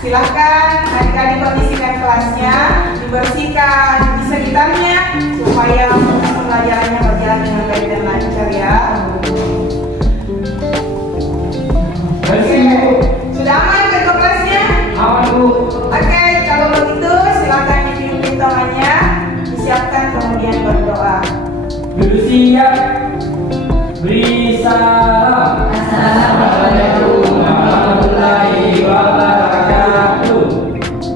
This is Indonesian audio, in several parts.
Silahkan adik-adik kondisikan kelasnya, dibersihkan di sekitarnya supaya pembelajarannya berjalan dengan baik dan lancar ya. Oke, sudah aman ke kelasnya? Aman, Bu. Oke, kalau begitu silahkan dipimpin tangannya, disiapkan kemudian berdoa. Duduk siap. Beri salam. Assalamualaikum warahmatullahi wabarakatuh.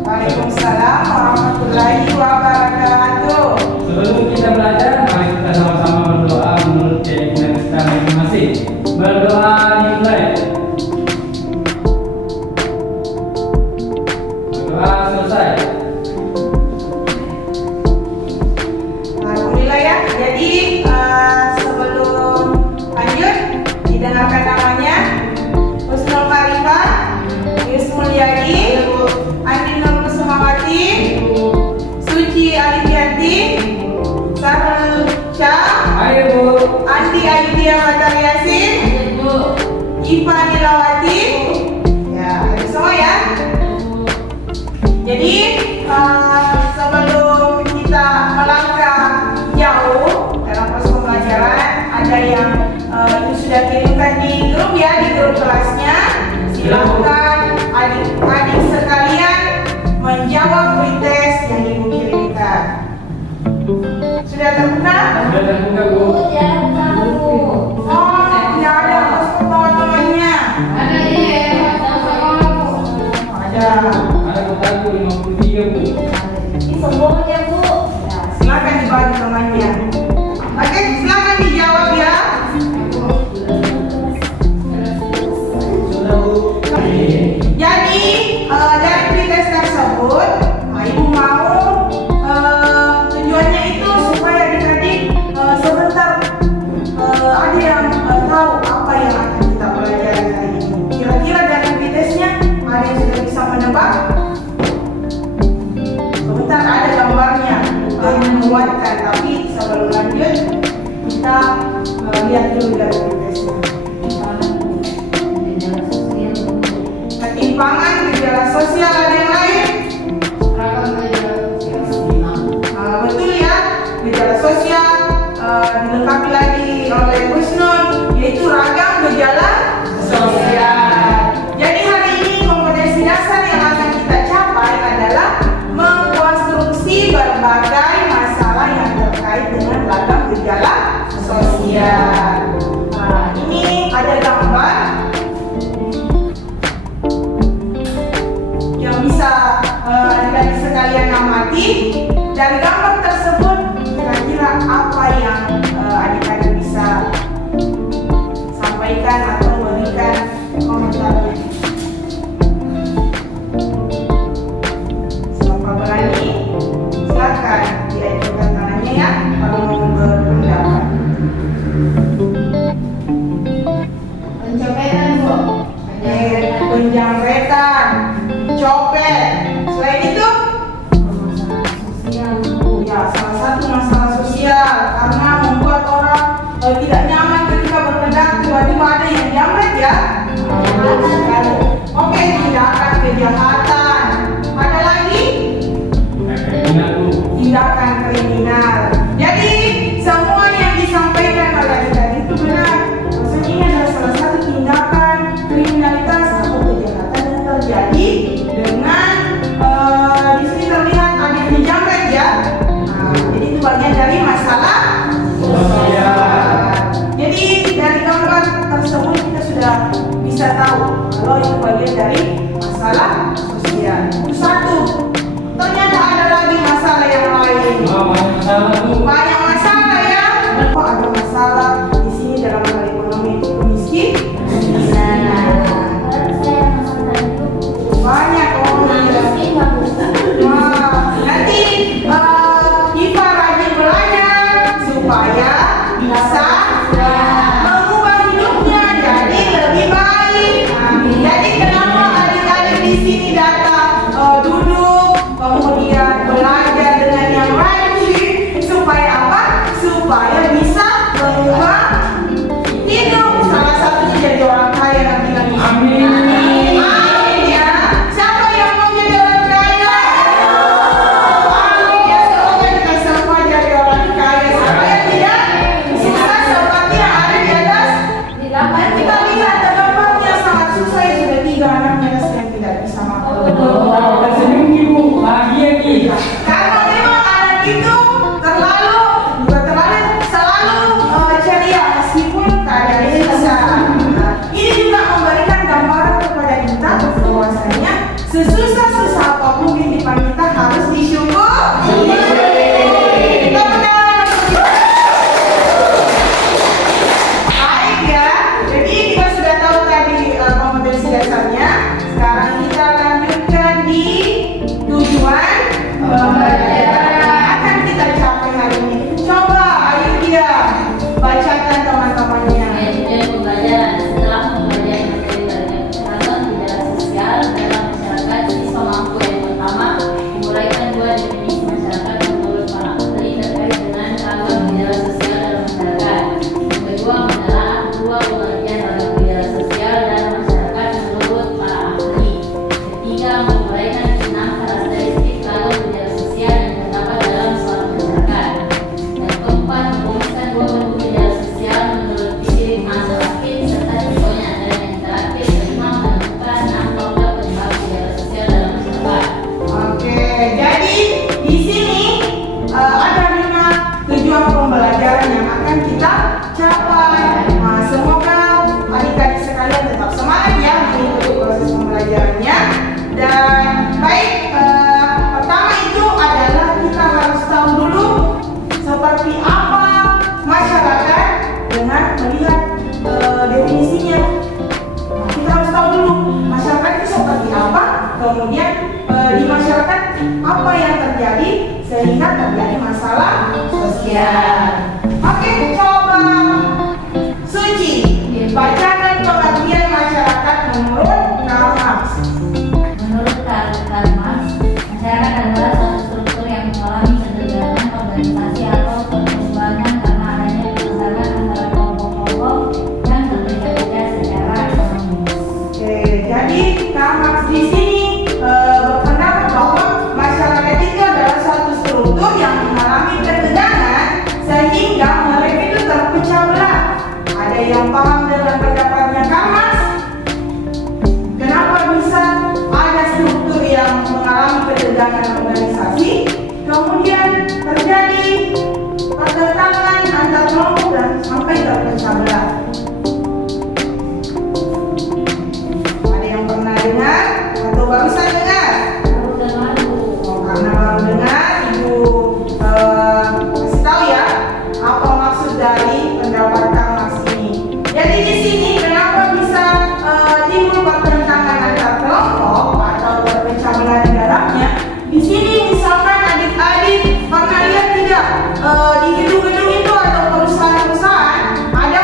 Waalaikumsalam warahmatullahi wabarakatuh. Sebelum kita belajar, mari kita sama-sama berdoa menurut keyakinan kita masing-masing. Berdoa dimulai. Berdoa selesai. Alhamdulillah ya. Jadi sebelum lanjut didengarkan namanya Husnul Marifah, Yus Mulyadi, Andi Nur Kusumawati, Suci Alifianti, Sarul Syah, Ayo, Bu. Andi Ayudia Batar Yasin, Iva Nilawati. Ya, itu semua ya. Jadi sebelum kita melangkah jauh dalam proses pembelajaran, ada yang sudah kirimkan di grup ya, di grup kelasnya. Silakan adik-adik sekalian menjawab quiz yang ibu kirimkan. Sudah terbuka? Sudah terbuka, Bu. Oh, tidak ada teman-temannya. Ada. Ada kotaku 53, Bu. Ya, silakan dibagi temannya. Oke, silakan dijawab ya. Sudah, Bu. Jadi dari quiz tersebut, ibu mau tujuannya itu supaya adik-adik sebentar ada yang tahu apa yang akan kita pelajari hari ini. Kira-kira dari quiznya ada yang sudah bisa menebak? Sebentar ada gambarnya menguatkan, tapi sebelum lanjut kita lihat dulu dari quiznya. Ketimpangan gejala sosial ada yang lain? Betul ya, gejala sosial dilengkapi lagi oleh Husnul, yaitu ragam gejala sosial. Jadi hari ini kompetensi dasar yang akan kita capai adalah mengkonstruksi berbagai masalah yang terkait dengan ragam gejala sosial. Nah, ini ada gambar yang bisa adik-adik sekalian amati. Dari gambar tersebut kira-kira apa yang adik-adik bisa sampaikan atau berikan komentarnya? Siapa berani? Silakan diajukan tangannya ya kalau mau berpendapat. Penjamretan, copet. Selain itu, ya salah satu masalah sosial karena membuat orang tidak nyaman ketika berkendaraan, tiba-tiba ada yang jamret ya. Oke, tindakan kejahatan. Ada lagi? Tindakan kriminal. Jadi semua yang disampaikan oleh tadi itu benar. Maksudnya ini adalah salah satu tindakan kriminalitas atau kejahatan yang terjadi dengan di sini terlihat ada yang dijamret ya. Jadi itu bagian dari masalah sosial. Jadi dari gambar tersebut kita sudah bisa tahu kalau itu bagian dari masalah sosial. Itu satu. Ternyata ada lagi masalah yang lain. Banyak masalah ya. Kok ada masalah di sini dalam hal ekonomi itu kemiskinan. Banyak orang yang nanti Iva rajin belajar supaya bisa mengubah hidupnya jadi lebih baik. Jadi kenapa adik-adik di sini datang duduk kemudian belajar dengan yang rajin supaya apa? Ya, karena memang anak itu selalu ceria meskipun keadaannya susah. Nah, ini juga memberikan gambaran kepada kita bahwasanya sesusah-susah apapun kehidupan kita harus disyukuri. Kita benar. Baik ya, jadi kita sudah tahu tadi kompetensi dasarnya. Sekarang kita lanjutkan di tujuan pembelajaran akan kita capai hari ini. Coba ayo dia bacakan teman-temannya. Tujuan pembelajaran setelah mempelajari materi tentang kesehatan gejala sosial dalam masyarakat, siswa mampu yang pertama menguraikan dua definisi masyarakat menurut para ahli terkait dengan ragam gejala sosial dalam masyarakat. Yang kedua menelaah dua pengertian ragam gejala sosial dalam masyarakat menurut para ahli. Ketiga menguraikan 6 karakteristik ragam gejala sosial yang terdapat dalam suatu masyarakat. Yang keempat merumuskan dua bentuk gejala sosial menurut ciri masa sakit serta risikonya. Dan yang terakhir kelima menemukan 6 faktor penyebab gejala sosial dalam masyarakat. Oke, jadi di sini ada 5 tujuan pembelajaran yang akan kita capai. Nah, semoga adik-adik sekalian tetap semangat ya mengikuti proses pembelajarannya. Dan baik, pertama itu adalah kita harus tahu dulu seperti apa masyarakat dengan melihat definisinya. Nah, kita harus tahu dulu masyarakat itu seperti apa, kemudian di masyarakat apa yang terjadi sehingga terjadi masalah sosial. Oke, coba Suci bacakan pengertian masyarakat menurut Karl Marx. Menurut Karl Marx, masyarakat adalah suatu struktur yang mengalami ketegangan organisasi atau perkembangan karena adanya persamaan antara kelompok-kelompok yang berbeda-beda secara ekonomis. Oke, jadi Karl Marx di sini berpendapat bahwa masyarakat itu adalah suatu struktur yang mengalami ketegangan sehingga mereka itu terpecah belah. Ada yang paham dengan pendapatnya Karl Marx? Kenapa bisa ada struktur yang mengalami ketegangan organisasi, kemudian terjadi pertentangan antar kelompok dan sampai terpecah belah? Ada yang pernah dengar atau barusan dengar? Karena baru dengar, Ibu kasih tahu ya apa maksud dari pendapat Karl Marx ini. Jadi di sini kenapa bisa timbul pertentangan antar kelompok atau terpecah belah di dalamnya? Di sini misalkan adik-adik pernah lihat tidak di gedung-gedung itu atau perusahaan-perusahaan ada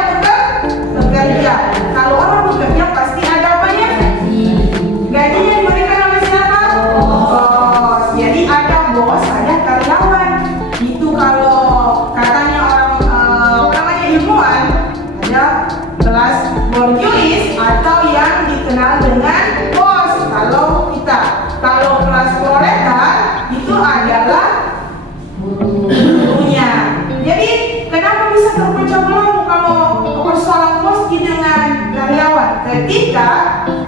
pekerja. Kalau orang bekerja pasti ada apanya? Gajinya diberikan oleh siapa? Bos. Jadi ada bos, ada karyawan. Itu kalau katanya orang namanya ilmuwan, ada kelas Bourdieuis atau yang dikenal dengan bos. Kalau kelas proletar itu adalah gurunya. Jadi kenapa bisa terpecah belah kalau persoalan bos dengan karyawan? Ketika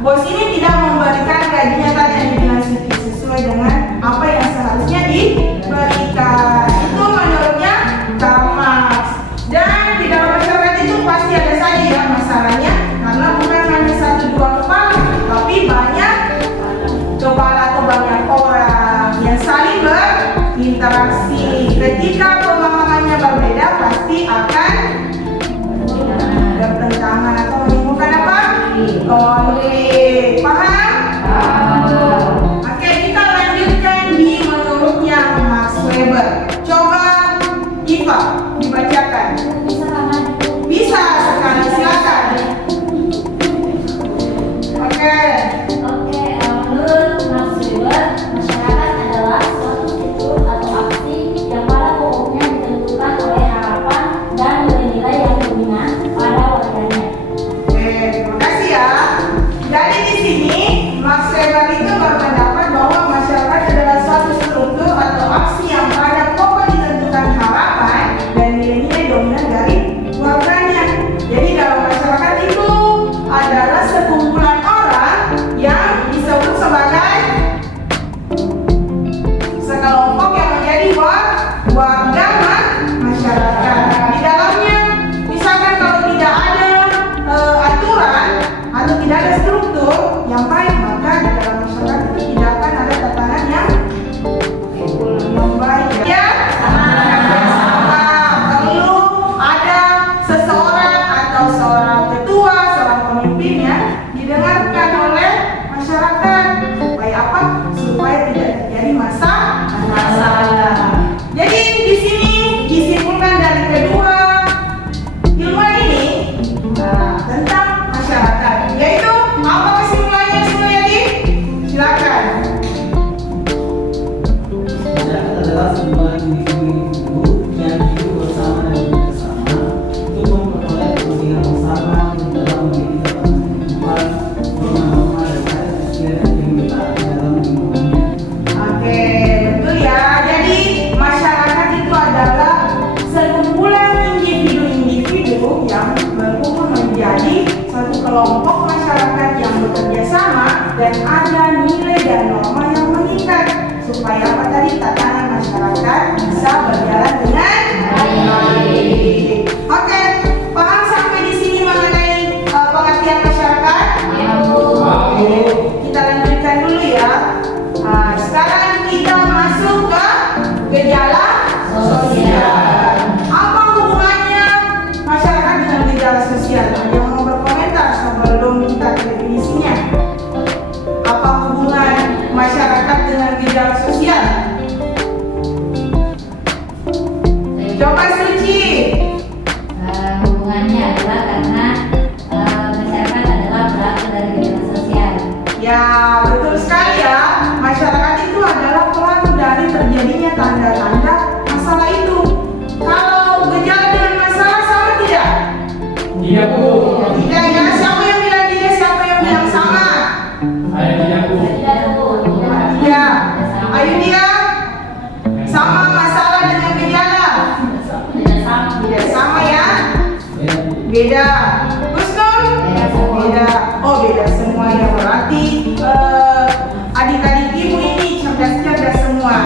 bos ini tidak memberikan gajinya tadi yang dibilang sesuai dengan apa yang seharusnya diberikan. Itu menurutnya Karl Marx. Dan di dalam masyarakat itu pasti ada saja ya masalahnya, karena bukan hanya 1-2 kepala, tapi banyak kepala atau banyak orang yang saling berinteraksi. Ketika pemahamannya berbeda pasti akan bertentangan atau menimbulkan apa? Konflik. Paham? Oke, kita lanjutkan di menurutnya Max Weber. Coba Iva dibacakan. Bisa sekali, silakan. Oke. Menurut Max Weber, masyarakat adalah suatu struktur atau aksi yang pada pokoknya ditentukan oleh harapan dan nilai-nilai yang dominan pada warganya. Oke, terima kasih ya. Jadi di sini Max Weber itu berpendapat bahwa masyarakat adalah suatu struktur atau aksi yang pada pokok ditentukan harapan dan tatanan masyarakat bisa berjalan dengan baik. Oke, paham sampai di sini mengenai pengertian masyarakat? Oke, kita lanjutkan dulu ya. Sekarang kita masuk ke gejala sosial. Apa hubungannya masyarakat dengan gejala sosial? Ada yang mau berkomentar sebelum kita ke definisinya? Apa hubungan masyarakat dengan gejala sosial? Coba Suci. Hubungannya adalah karena masyarakat adalah berasal dari gejala sosial. Ya, betul sekali ya. Masyarakat itu adalah pelaku dari terjadinya tanda-tanda masalah itu. Kalau gejala dengan masalah sama tidak? Iya Bu. Tidak ya. Siapa yang bilang tidak? Siapa yang bilang sama? Saya tidak Bu. Tidak Bu. Ya. Ayo dia. Sama masalah dengan gejala? Tidak sama. Tidak sama ya. Beda. Husnul? Beda. Oh beda semua ya, berarti adik-adik ibu ini cerdas-cerdas semua.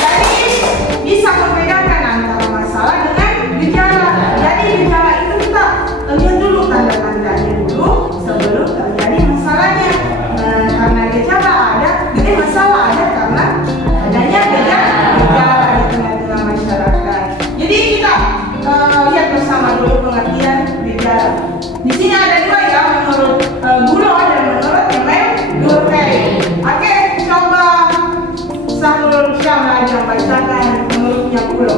Jadi bisa membedakan antara masalah dengan gejala. Jadi gejala itu kita lihat dulu tanda-tandanya dulu sebelum terjadi masalahnya. Karena gejala ada, masalah ada karena adanya gejala di tengah-tengah masyarakat. Jadi kita lihat bersama dulu pengertian gejala. Di sini ada dua ya, menurut Gulo dan menurut Emendurkheim. Oke, coba Sahrul Syamla yang bacakan menurutnya Gulo.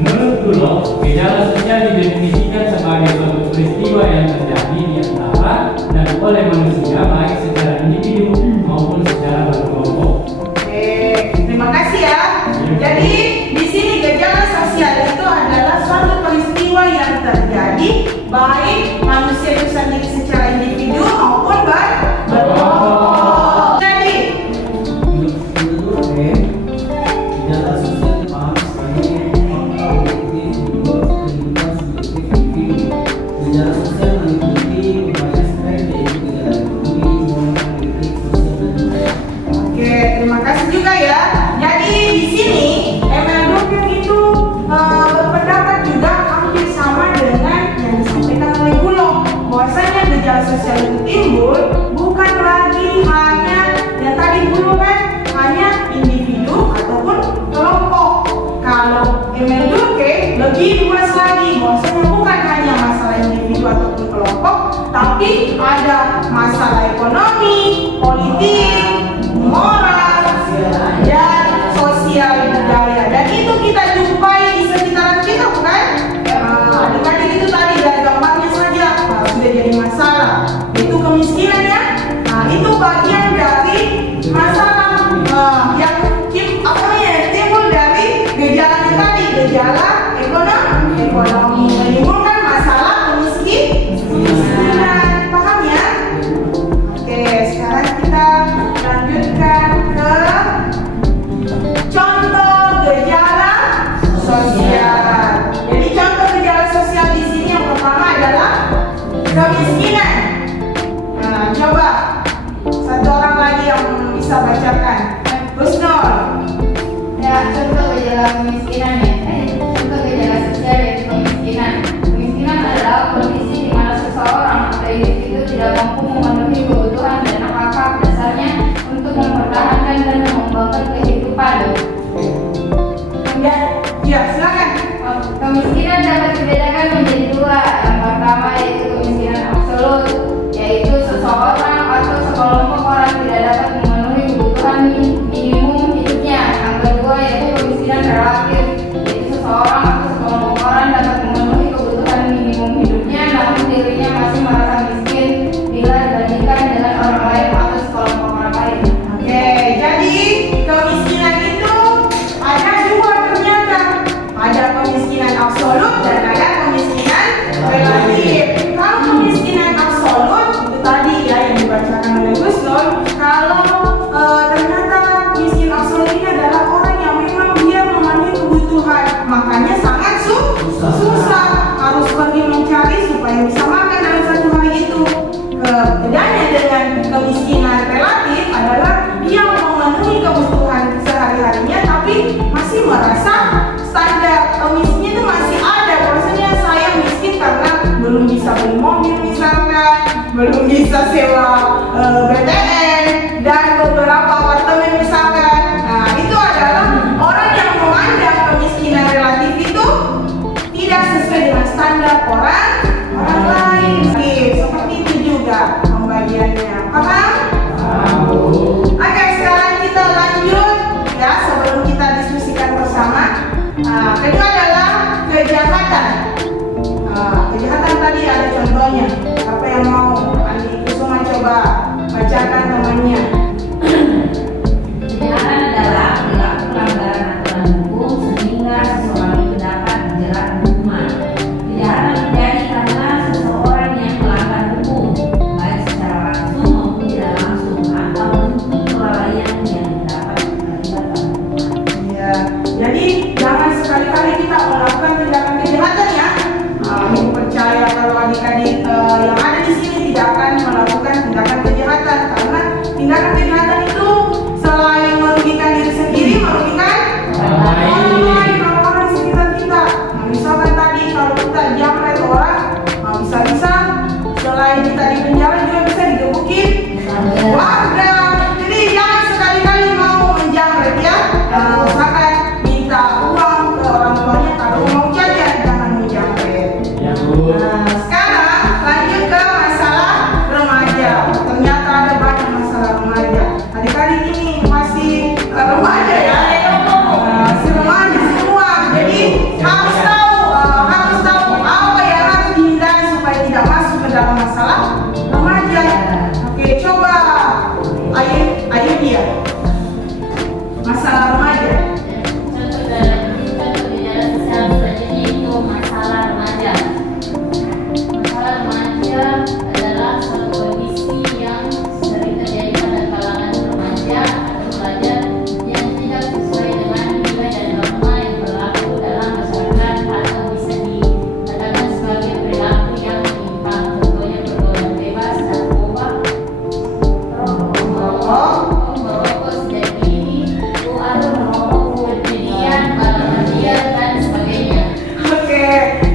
Menurut Gulo, gejala sosial didefinisikan sebagai suatu peristiwa yang terjadi di antara dan oleh manusia baik secara individu maupun secara berkelompok. Oke, terima kasih ya. Jadi di sini gejala sosial itu adalah suatu peristiwa yang terjadi baik manusia itu sendiri secara individu maupun berkelompok. Jadi Menurut gejala sosial dipahami sebagai fakta objektif sebuah kehidupan subjektif individu. Gejala sosial meliputi berbagai aspek yaitu gejala ekonomi, moral, politik, sosial, dan budaya. oke, terima kasih juga ya. Jadi di sini Emendurkheim itu berpendapat juga hampir sama dengan yang disampaikan oleh Gulo, bahwasanya gejala sosial itu timbul bukan lagi hanya yang tadi Gulo kan hanya individu ataupun kelompok. Kalau Emendurkheim lebih luas lagi, bahwasanya bukan hanya masalah individu ataupun kelompok, tapi ada masalah ekonomi, politik, moral, dan sosial budaya. Dan itu kita jumpai di sekitaran kita, bukan? Adik-adik itu tadi dari gambarnya saja sudah jadi masalah. Itu kemiskinan ya. Nah, itu bagian dari masalah yang timbul dari gejalanya tadi, gejala ekonomi menimbulkan masalah kemiskinan. Paham ya? Oke, sekarang kita lanjutkan ke contoh gejala sosial. Jadi contoh gejala sosial di sini yang pertama adalah kemiskinan. Nah, coba satu orang lagi yang bisa bacakan. Husnul. Ya, contoh gejala kemiskinan ya. Contoh gejala sosial yaitu kemiskinan. Kemiskinan adalah kondisi di mana seseorang atau individu tidak mampu memenuhi kebutuhan dan hak-hak dasarnya untuk mempertahankan dan mengembangkan kehidupan. Ya, silakan. Kemiskinan dapat dibedakan menjadi dua. Yang pertama yaitu kemiskinan absolut, yaitu seseorang atau sekelompok orang tidak dapat memenuhi kebutuhan minimum hidupnya. Yang kedua yaitu kemiskinan relatif, tindakan kejahatan itu selain merugikan diri sendiri, merugikan orang lain, orang-orang di sekitar kita. Nah, misalkan tadi kalau kita jamret orang, nah, bisa-bisa selain kita di penjara juga bisa digebukin warga. Jadi jangan sekali-kali mau menjamret ya. Usahakan minta uang ke orang tuanya kalau mau jajan, jangan menjamret. Ya, Bu. Nah, sekarang lanjut ke masalah remaja. Ternyata ada banyak masalah remaja. Adik-adik ini masih remaja ya. Masih remaja semua. Jadi harus tahu apa yang harus dihindari supaya tidak masuk ke dalam masalah remaja. Oke, coba ayo dia. Masalah remaja. Contoh gejala sosial selanjutnya itu masalah remaja. Masalah remaja adalah suatu kondisi yang sering terjadi pada kalangan remaja atau pelajar yang tidak sesuai dengan nilai dan norma yang berlaku dalam masyarakat atau bisa dikatakan sebagai perilaku yang menyimpang. Contohnya pergaulan bebas, narkoba, merokok sejak dini, atau merokok berjadian, balap-balapan dan sebagainya. Oke,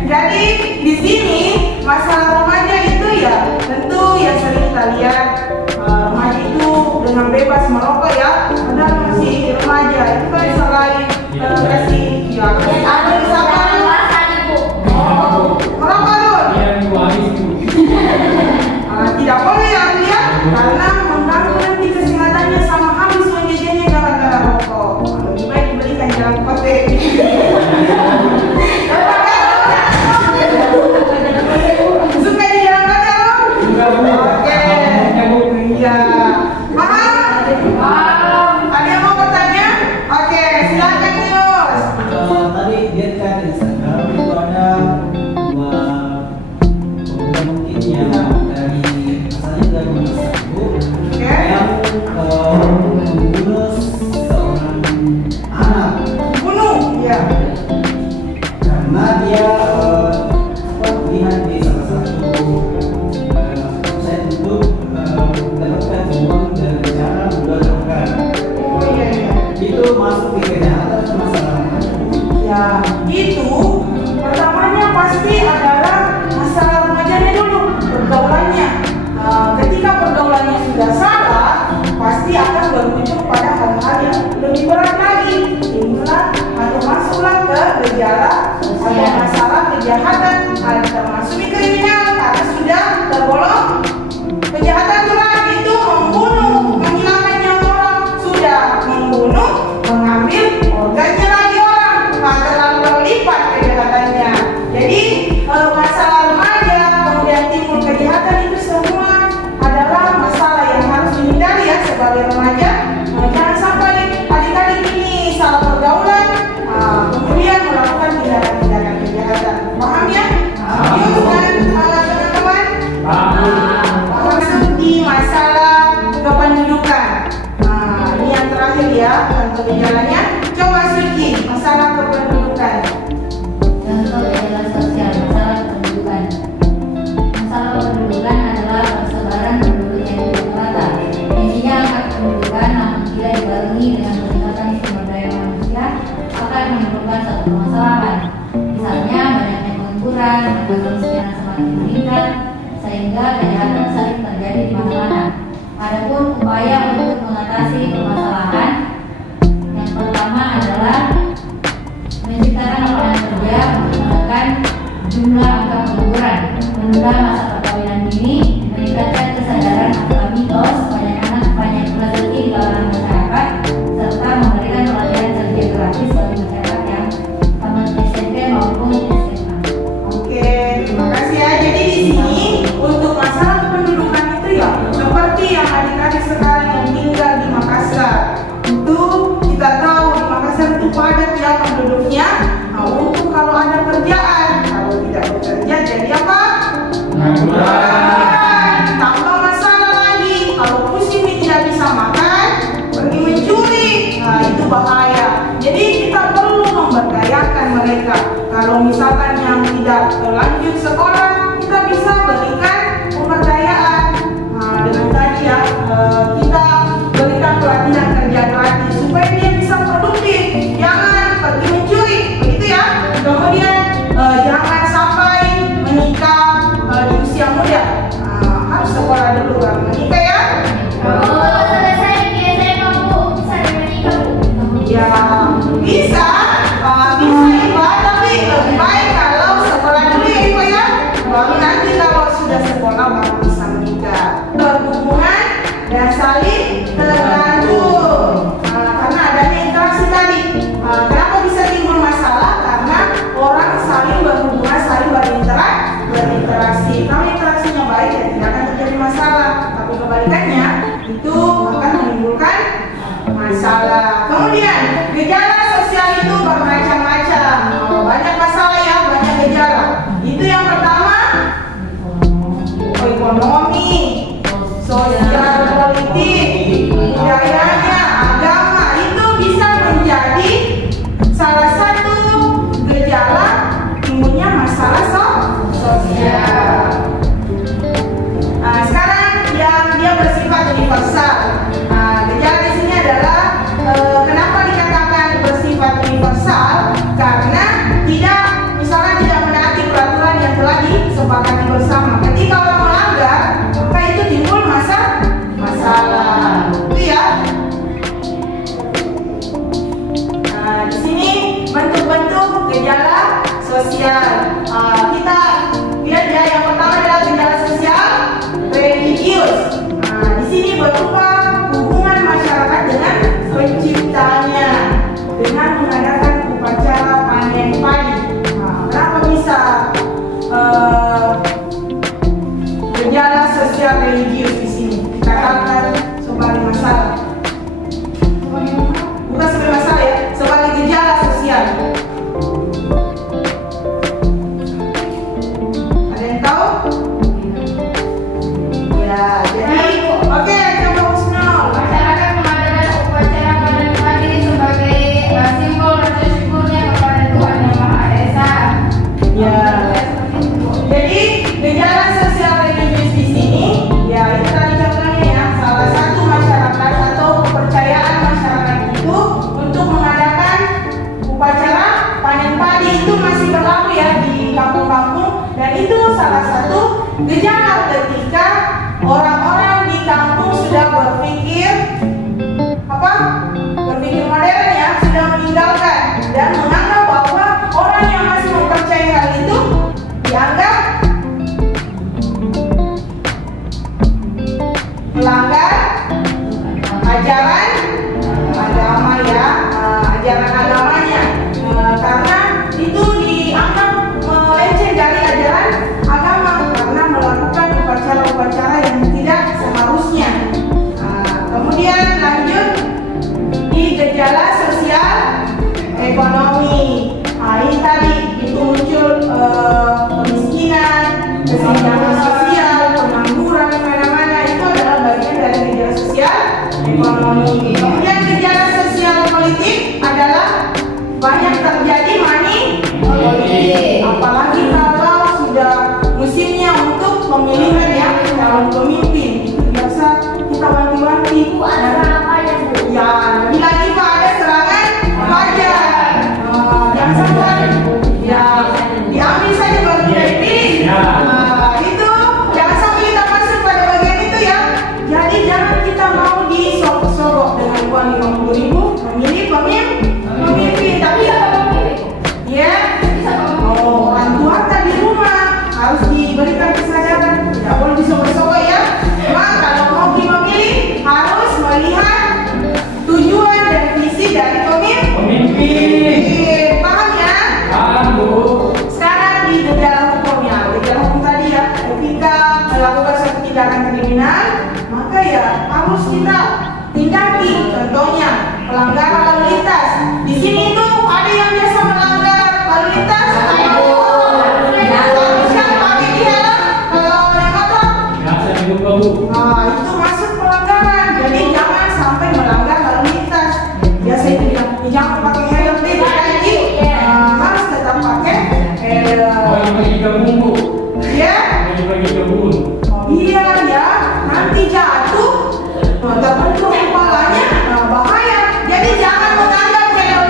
jadi di sini masalah remaja itu ya tentu yang sering kita lihat remaja itu dengan bebas merokok ya, padahal masih remaja itu kan selain kasih ya ada di sana merokok Run. Iya, Bu, habis, Bu. Tidak boleh ya ya karena mengganggu nanti kesehatannya sama habis uang jajannya gara-gara rokok. Lebih baik dibelikan jalan kote. Suka di jalan kote Run? Suka, Bu. Oke. Ya, Bu. Iya. Paham? Ada yang mau bertanya? Oke, silakan Yus. Tadi dia kan Instagram itu ada dua pemuda mungkin yang dari asalnya dari masa ibu Oke. yang membunuh seorang anak Bunuh. Iya. karena dia lihat di salah satu website untuk mendapatkan uang dengan cara mendonorkan. Oh iya iya. Itu masuk di kejahatan atau masalah? Ya, itu pertamanya pasti adalah masalah remajanya dulu, pergaulannya. Ketika pergaulannya sudah salah, pasti akan berujung pada hal-hal yang lebih berat lagi. Inilah atau masuklah ke gejala atau masalah kejahatan atau termasuk kriminal karena sudah tergolong kejahatan berat itu membunuh, menghilangkan nyawa orang, sudah membunuh, mengambil organnya lagi orang, terlalu berlipat kejahatannya. Jadi masalah remaja kemudian timbul kejahatan itu semua adalah masalah yang harus dihindari ya sebagai remaja. Jangan sampai adik-adik ini salah pergaulan, kemudian melakukan tindakan-tindakan kejahatan. Paham ya? Yuk dan teman-teman. Masuk di masalah kependudukan. Ini yang terakhir ya untuk gejalanya. Coba Suci, masalah kependudukan. Contoh gejala sosial masalah kependudukan. Masalah kependudukan adalah persebaran penduduk yang tidak merata. Intinya angka kependudukan namun tidak dibarengi dengan peningkatan sumber daya manusia akan menimbulkan satu permasalahan. Misalnya banyaknya pengangguran, angka kemiskinan semakin meningkat, sehingga kejahatan sering terjadi di mana-mana. Adapun upaya untuk mengatasi permasalahan yang pertama adalah menciptakan lapangan kerja untuk menekan jumlah angka pengangguran, menunda masa perkawinan dini, meningkatkan kesadaran akan mitos banyak anak banyak rezeki di kalangan masyarakat, serta memberikan pelatihan kerja gratis bagi masyarakat yang tamat SMP maupun SMA. Oke, terima kasih ya. Jadi di sini untuk masalah kependudukan itu ya seperti yang adik-adik sekarang yang tinggal di Makassar. Itu kita tahu di Makassar itu padat ya penduduknya. Nah, untuk kalau ada kerjaan, kalau tidak bekerja jadi apa? Pengangguran. Tambah masalah lagi. Kalau pusing tidak bisa makan, pergi mencuri. Nah, itu bahaya. Jadi kita perlu memberdayakan mereka. Kalau misalkan yang tidak lanjut sekolah, kita bisa berikan pemberdayaan. Nah, dengan tadi ya kita tergantung karena adanya interaksi tadi. Kenapa bisa timbul masalah? Karena orang saling berhubungan, saling berinteraksi. Kalau interaksinya baik ya tidak akan terjadi masalah. Tapi kebalikannya itu akan menimbulkan masalah. Kemudian gejala sosial itu bermacam-macam. Banyak masalah ya, banyak gejala. Itu yang pertama ekonomi, sosial, politik, budayanya, agama itu bisa menjadi salah satu gejala timbulnya masalah sosial. Sekarang yang dia bersifat universal. Gejala di sini adalah kenapa dikatakan bersifat universal? Karena misalnya tidak menaati peraturan yang telah disepakati bersama. Ketika orang melanggar, maka itu timbul masalah. Itu ya. Di sini bentuk-bentuk gejala sosial. Kita lihat ya, yang pertama adalah gejala sosial religius. Di sini berupa hubungan masyarakat dengan penciptanya dengan mengadakan upacara panen padi. Kenapa bisa gejala sosial religius di sini dikatakan sebagai masalah? Bukan sebagai masalah ya, sebagai gejala sosial. Ada yang tahu? Ya, jadi oke, coba Husnul. Masyarakat mengadakan upacara panen padi sebagai simbol rasa syukurnya kepada Tuhan Yang Maha Esa. Ya. Jadi gejala sosial religius di sini, ya itu tadi contohnya ya, salah satu masyarakat atau kepercayaan masyarakat itu untuk mengadakan upacara panen padi itu masih berlaku ya di kampung-kampung, dan itu salah satu gejala ketika orang-orang di kampung sudah berpikir modern ya, sudah meninggalkan dan menganggap bahwa orang yang masih mempercayai hal itu dianggap melanggar ajaran agama ya, ajaran agamanya, karena itu dianggap melenceng dari ajaran agama karena melakukan upacara-upacara yang tidak seharusnya. Kemudian lanjut di gejala sosial ekonomi. Ini tadi itu muncul kemiskinan, kesenjangan sosial, pengangguran di mana-mana, itu adalah bagian dari gejala sosial ekonomi. Kemudian gejala sosial politik adalah banyak terjadi money politik, apalagi kalau sudah musimnya untuk pemilihan ya calon pemimpin. Itu biasa kita wanti-wanti. Ya, lagi Pak ada serangan pajak. Jangan sampai ya diambil saja baru tidak dipilih. Itu jangan sampai kita masuk pada bagian itu ya. Jadi jangan kita mau disogok-sogok dengan uang 50.000 memilih pemimpin. Tapi ya orang tua di rumah harus diberikan kesadaran, tidak boleh disogok-sogok ya. Cuma kalau mau memilih harus melihat tujuan dan visi dari pemimpin. Paham ya? Paham, Bu. Sekarang di gejala hukumnya, gejala hukum tadi ya, ketika melakukan suatu tindakan kriminal, maka ya harus kita tindaki. Contohnya pelanggaran lalu lintas. Di sini itu ada yang biasa melanggar lalu lintas. Siapa pakai di helm kalau naik motor? Biasa dibuka, Bu. Itu masuk pelanggaran. Jadi jangan sampai melanggar lalu lintas. Biasa itu bilang jangan pakai helm deh, lagi harus tetap pakai helm. Oh, ini pergi kebun, Bu. Ya? Ini pergi kebun. Iya ya, nanti jatuh terbentur kepalanya, bahaya. Jadi jangan menganggap helm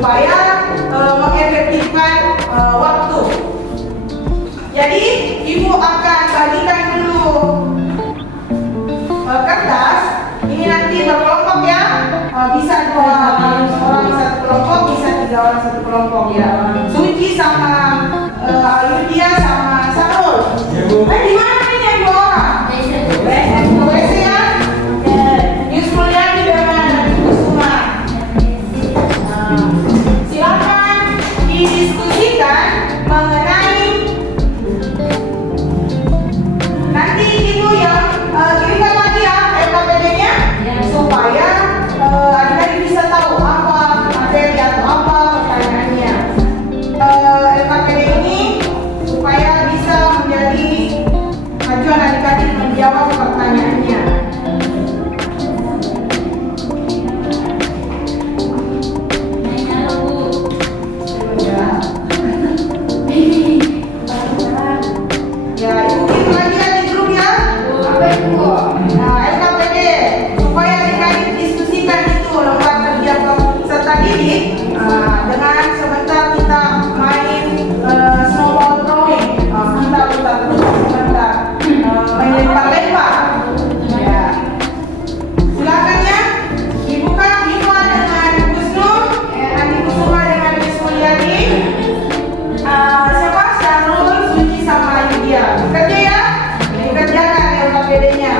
supaya mengefektifkan waktu. Jadi ibu akan bagikan dulu kertas. Ini nanti berkelompok ya. Bisa 2 orang satu kelompok, bisa 3 orang satu kelompok ya. Suci sama Yudia sama Sarul. Di mana ini 2 orang? WC ya. Yus Mulyani dengan Kusuma. Silakan didiskusikan mengenai nanti ibu yang kirimkan lagi ya LKPD-nya supaya adik-adik bisa tahu apa materi atau apa pertanyaannya. LKPD ini supaya bisa menjadi acuan adik-adik menjawab pertanyaannya. Ya, ibu kirim lagi ya di grup ya. Apa itu? Nah, LKPD supaya adik-adik diskusikan itu lembar kerja peserta didik. Dengan sebentar kita main snowball throwing. Kita putar terus sebentar main lempar-lempar. Ya. Silakan ya. Dibuka Bima dengan Gusnur, Andi Kusuma dengan Miss Mulyani. Siapa? Syarul, Suci sama Yudia. Kerja ya, dikerjakan LKPD-nya.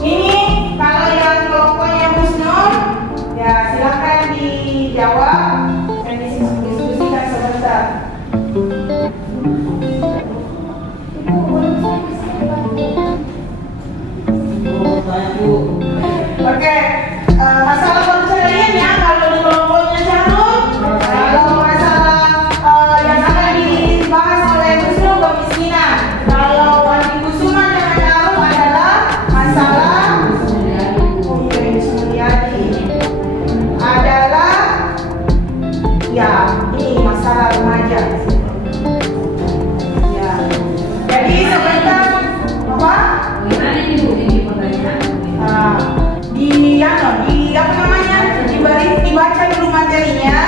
Ini kalau yang kelompoknya Gusnur, ya silakan dijawab dan diskusikan sebentar. Oke, masalah perceraian ya kalau di kelompoknya Syarul. Kalau masalah yang akan dibahas oleh Gusnur kemiskinan. Kalau Andi Kusuma dengan Arul adalah masalah adalah ya ini masalah remaja. Ya, jadi sebentar apa? Di apa namanya dibaca dulu materinya,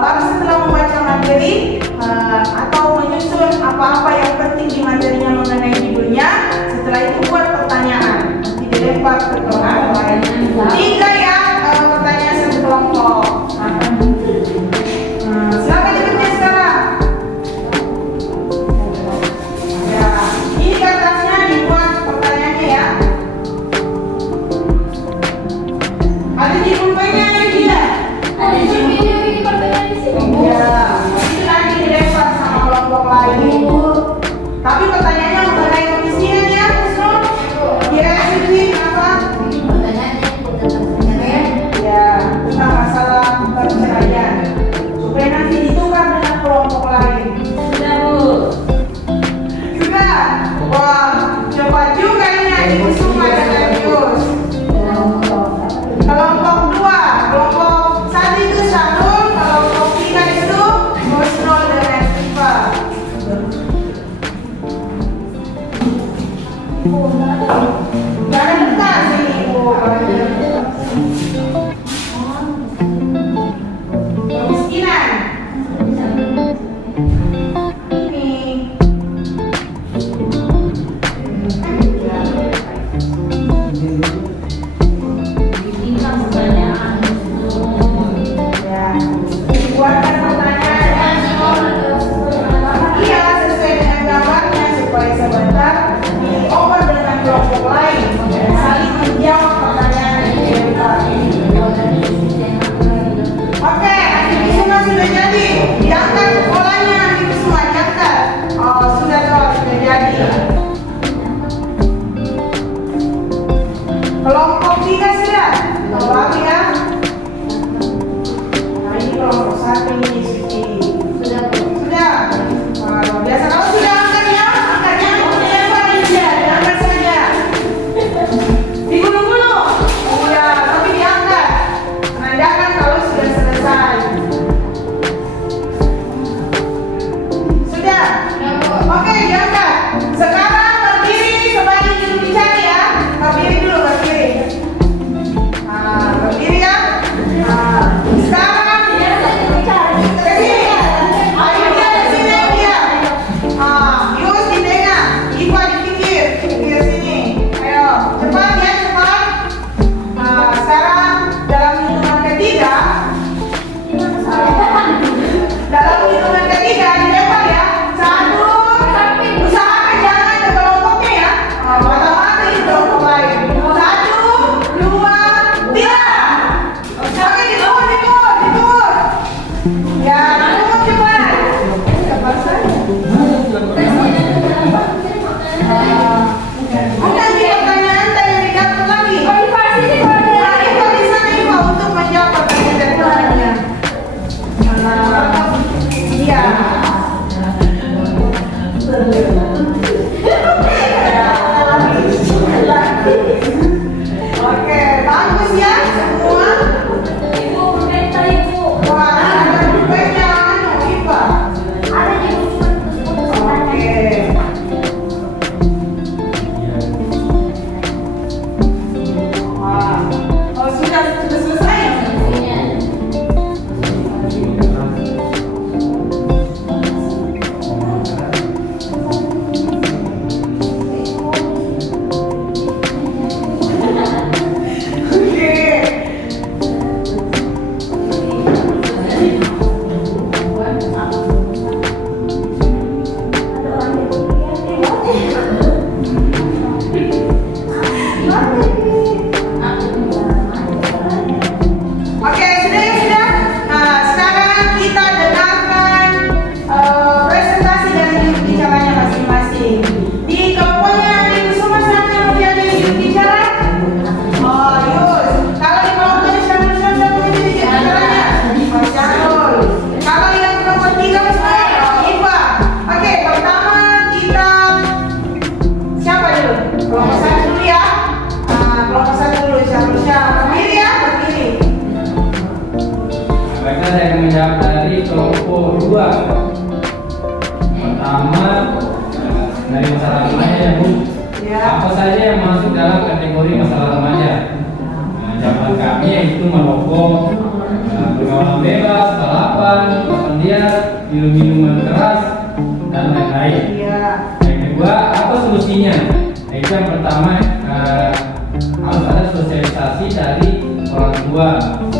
baru setelah membaca materi atau menyusun apa-apa yang penting di materinya mengenai judulnya, setelah itu buat pertanyaan, nanti dilempar ke kelompok lain. 3 ya pertanyaan satu kelompok. Silakan dikerjakan. menjawab dari kelompok 2. Pertama, dari masalah remaja ya Bu. Ya. Apa saja yang masuk dalam kategori masalah remaja? Nah, jawaban kami yaitu merokok, pergaulan bebas, balapan, papan liar, minum-minuman keras, dan lain-lain. Iya. Yang kedua, apa solusinya? Yaitu yang pertama, harus ada sosialisasi dari orang tua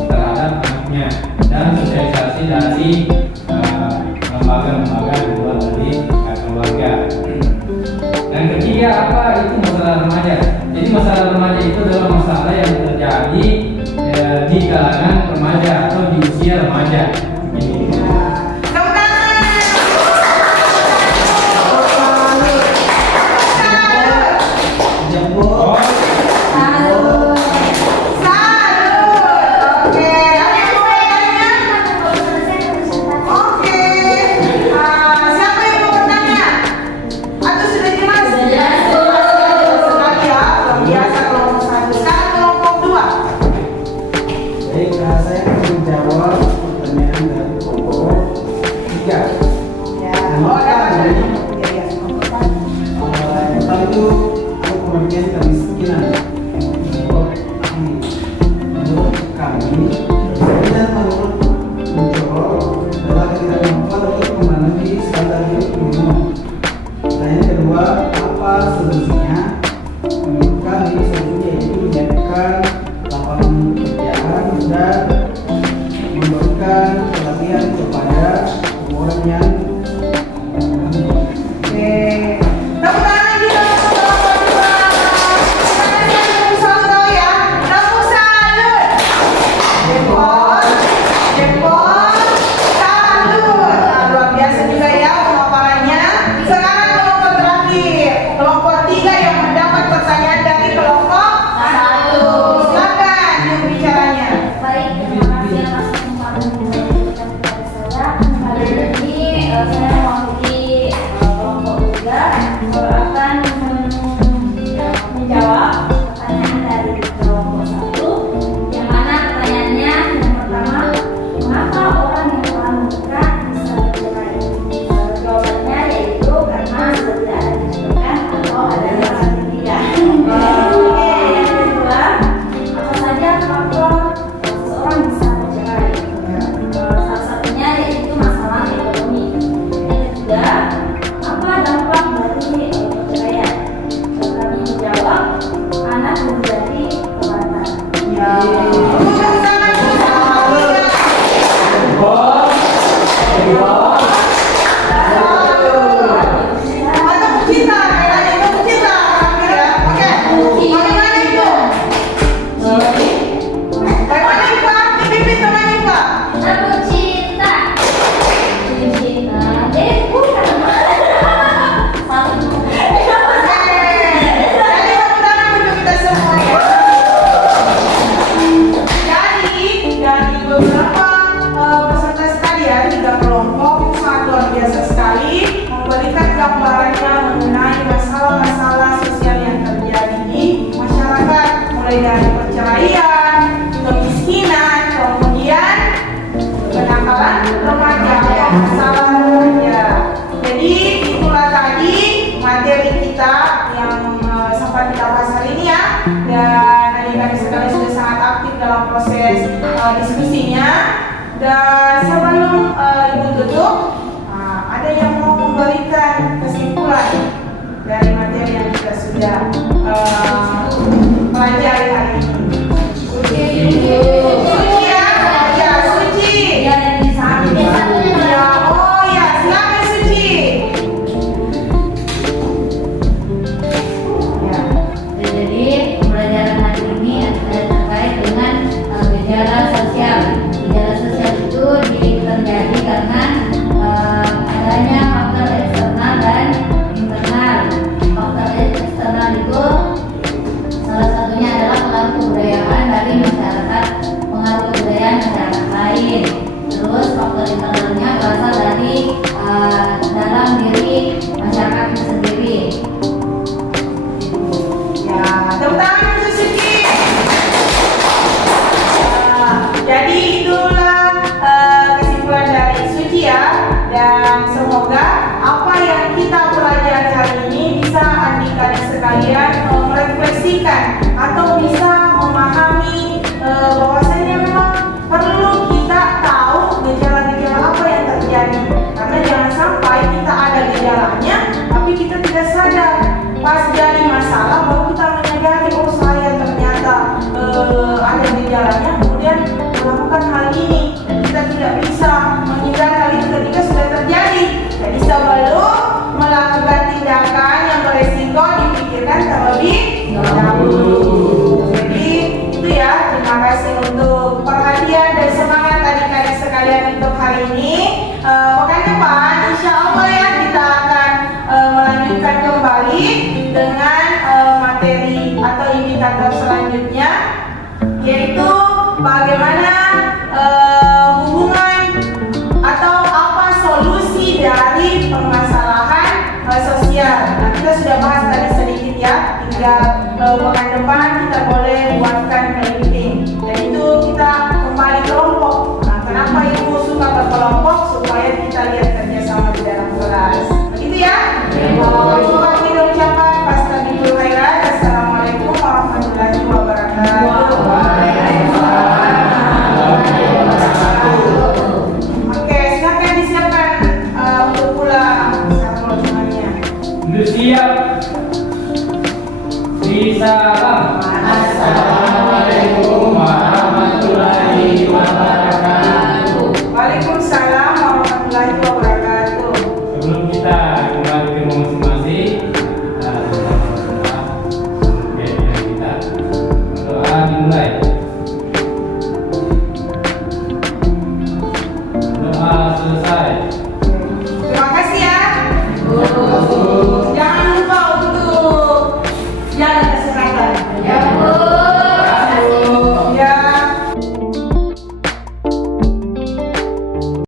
terhadap anaknya dan sosialisasi dari lembaga-lembaga di luar dari keluarga. Yang ketiga, apa itu masalah remaja? Jadi masalah remaja itu adalah masalah yang terjadi di kalangan remaja atau di usia remaja. Ini. Jempol. Baik, saya akan menjawab pertanyaan dari kelompok 3. Pertama itu pengertian kemiskinan. Menurut kami, kemiskinan menurut Nugroho adalah ketidakmampuan untuk memenuhi standar hidup minimum. Pertanyaan kedua, apa solusinya? Menurut kami, solusinya yaitu menyiapkan lapangan pekerjaan dan memberikan pelatihan kepada orang yang Baik, terima kasih atas kesempatan yang diberikan kepada saya. Kali ini saya mewakili kelompok 3 akan menjawab pertanyaan dari kelompok 1, yang mana pertanyaannya yang pertama, mengapa orang yang telah menikah bisa bercerai? Jawabannya yaitu karena sudah tidak ada kecukupan atau adanya alasan ketiga. Oke, yang kedua, apa saja faktor seseorang bisa bercerai? Salah satunya yaitu masalah ekonomi. Yang ketiga, apa dampak dari perceraian? Kami menjawab, anak menjadi kelantar. Aku cinta. Cinta. Bukan. Satu. Dari beberapa peserta sekalian, 3 kelompok itu sangat luar biasa sekali memberikan gambarannya mengenai masalah-masalah sosial yang terjadi di masyarakat, mulai dari perceraian, kemiskinan, kemudian kenakalan remaja atau masalah remaja. Jadi itulah tadi materi kita yang sempat kita bahas hari ini ya, dan adik-adik sekalian sudah sangat aktif dalam proses diskusinya. Dan sebelum ibu tutup, ada yang mau memberikan kesimpulan dari materi yang kita sudah pelajari hari ini. Suci ya, ya Suci. Ya, yang satunya Ya, oh ya, silakan Suci. Ya. Jadi pembelajaran hari ini terkait dengan gejala sosial. Gejala sosial itu terjadi karena adanya faktor eksternal dan internal. Faktor eksternal itu salah satunya adalah pelaku kali ini. Pekan depan, insya Allah ya kita akan melanjutkan kembali dengan materi atau indikator selanjutnya, yaitu bagaimana hubungan atau apa solusi dari permasalahan sosial. Nah, kita sudah bahas tadi sedikit ya, hingga pekan depan kita boleh buatkan kelinting, dan itu kita kembali kelompok. Nah, kenapa ibu suka berkelompok? Supaya kita lihat kerjasama di dalam kelas. Begitu ya? Terima kasih ucapkan Fastabiqul khairat. Assalamualaikum warahmatullahi wabarakatuh. Oke, silakan disiapkan untuk pulang. Assalamualaikum. Udah siap? Salam. Assalamualaikum warahmatullahi wabarakatuh. Waalaikumsalam.